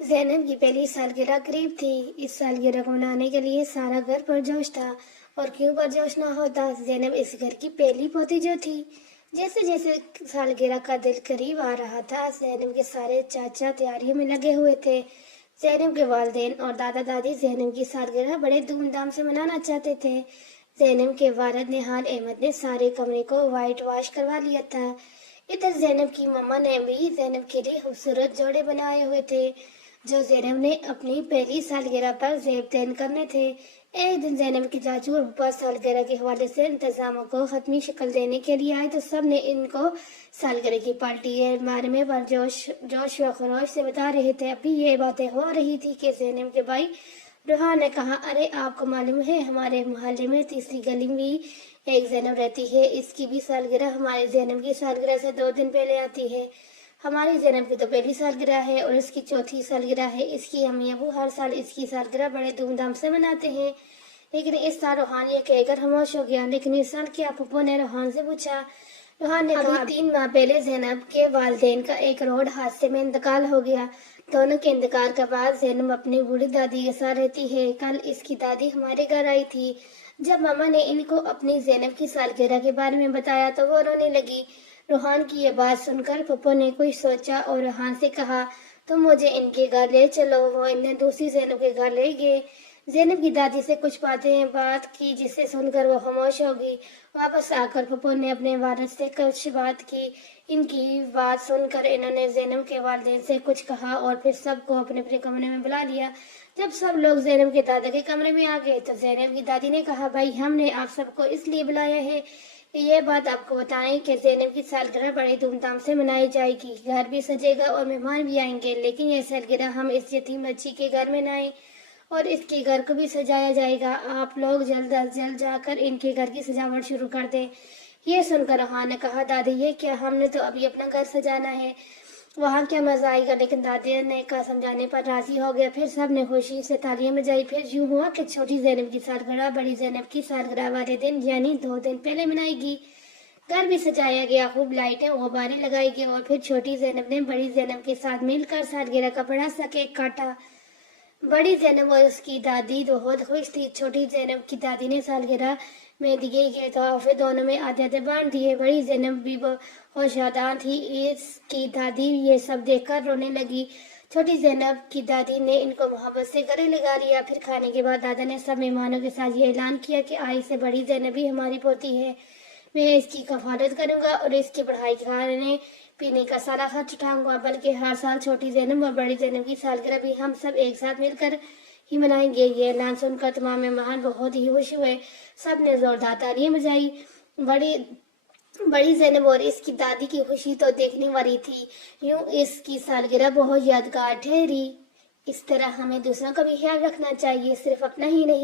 زینب کی پہلی سالگرہ قریب تھی۔ اس سالگرہ کو منانے کے لیے سارا گھر پرجوش تھا، اور کیوں پرجوش نہ ہوتا، زینب اس گھر کی پہلی پوتی جو تھی۔ جیسے جیسے سالگرہ کا دن قریب آ رہا تھا، زینب کے سارے چاچا تیاریوں میں لگے ہوئے تھے۔ زینب کے والدین اور دادا دادی زینب کی سالگرہ بڑے دھوم دھام سے منانا چاہتے تھے۔ زینب کے والد نہال احمد نے سارے کمرے کو وائٹ واش کروا لیا تھا۔ ادھر زینب کی مما نے بھی زینب کے لیے خوبصورت جوڑے بنائے ہوئے تھے جو زینب نے اپنی پہلی سالگرہ پر زیب تین کرنے تھے۔ ایک دن زینب کے چاچو اور پھوپھا سالگرہ کے حوالے سے انتظاموں کو حتمی شکل دینے کے لیے آئے تو سب نے ان کو سالگرہ کی پارٹی کے بارے میں جوش و خروش سے بتا رہے تھے۔ ابھی یہ باتیں ہو رہی تھی کہ زینب کے بھائی روحان نے کہا، ارے آپ کو معلوم ہے ہمارے محلے میں تیسری گلی میں ایک زینب رہتی ہے، اس کی بھی سالگرہ ہماری زینب کی سالگرہ سے 2 دن پہلے آتی ہے۔ ہماری زینب کی تو پہلی سالگرہ ہے اور اس کی چوتھی سالگرہ ہے۔ اس کی امی ابو ہر سال اس کی سالگرہ بڑے دھوم دھام سے مناتے ہیں، لیکن اس سال روحان یہ کہہ کر خاموش ہو گیا۔ لیکن اس سال کیا؟ پھپھو نے روحان سے پوچھا۔ روحان نے کہا، 3 ماہ پہلے زینب کے والدین کا ایک روڈ حادثے میں انتقال ہو گیا۔ دونوں کے انتقال کے بعد زینب اپنی بوڑھی دادی کے ساتھ رہتی ہے۔ کل اس کی دادی ہمارے گھر آئی تھی۔ جب ماما نے ان کو اپنی زینب کی سالگرہ کے بارے میں بتایا تو وہ رونے لگی۔ روحان کی یہ بات سن کر پھپھو نے کچھ سوچا اور روحان سے کہا، تم مجھے ان کے گھر لے چلو۔ وہ انہیں دوسری زینب کے گھر لے گئے۔ زینب کی دادی سے کچھ بات کی جسے سن کر وہ خاموش ہو گئی۔ واپس آ کر پھپھو نے اپنے والد سے کچھ بات کی۔ ان کی بات سن کر انہوں نے زینب کے والدین سے کچھ کہا اور پھر سب کو اپنے اپنے کمرے میں بلا لیا۔ جب سب لوگ زینب کے دادا کے کمرے میں آ گئے تو زینب کی دادی نے کہا، بھائی ہم نے آپ سب کو اس لیے بلایا ہے کہ یہ بات آپ کو بتائیں کہ زینب کی سالگرہ بڑے دھوم دھام سے منائی جائے گی۔ گھر بھی سجے گا اور مہمان بھی آئیں گے، لیکن یہ سالگرہ ہم اس یتیم بچی کے گھر میں منائیں اور اس کے گھر کو بھی سجایا جائے گا۔ آپ لوگ جلد از جلد جا کر ان کے گھر کی سجاوٹ شروع کر دیں۔ یہ سن کر روحان نے کہا، دادی یہ کیا؟ ہم نے تو ابھی اپنا گھر سجانا ہے، وہاں کیا مزہ آئے گا؟ لیکن دادی نے کا سمجھانے پر راضی ہو گیا۔ پھر سب نے خوشی سے تالیاں بجائی۔ پھر یوں ہوا کہ چھوٹی زینب کی سالگرہ بڑی زینب کی سالگرہ والے دن یعنی 2 دن پہلے منائی گئی۔ گھر بھی سجایا گیا، خوب لائٹیں و غباریں لگائی گئی اور پھر چھوٹی زینب نے بڑی زینب کے ساتھ مل کر سالگرہ کا بڑا سا کیک کاٹا۔ بڑی زینب اور اس کی دادی بہت خوش تھی۔ چھوٹی زینب کی دادی نے سالگرہ میں دیے گئے تحفے دونوں میں آدھے آدھے بانٹ دیے۔ بڑی زینب بھی بہت شاداں تھی۔ اس کی دادی یہ سب دیکھ کر رونے لگی۔ چھوٹی زینب کی دادی نے ان کو محبت سے گلے لگا لیا۔ پھر کھانے کے بعد دادا نے سب مہمانوں کے ساتھ یہ اعلان کیا کہ آج سے بڑی زینب بھی ہماری پوتی ہے۔ میں اس کی کفالت کروں گا اور اس کی پڑھائی کھانے پینے کا سارا خرچ اٹھاؤں گا، بلکہ ہر سال چھوٹی زینب اور بڑی زینب کی سالگرہ بھی ہم سب ایک ساتھ مل کر ہی منائیں گے۔ یہ اعلان سن کر تمام مہمان بہت ہی خوش ہوئے۔ سب نے زوردار تالیاں بجائی۔ بڑی زینب اور اس کی دادی کی خوشی تو دیکھنے والی تھی۔ یوں اس کی سالگرہ بہت یادگار ٹھہری۔ اس طرح ہمیں دوسروں کا بھی خیال رکھنا چاہیے، صرف اپنا ہی نہیں۔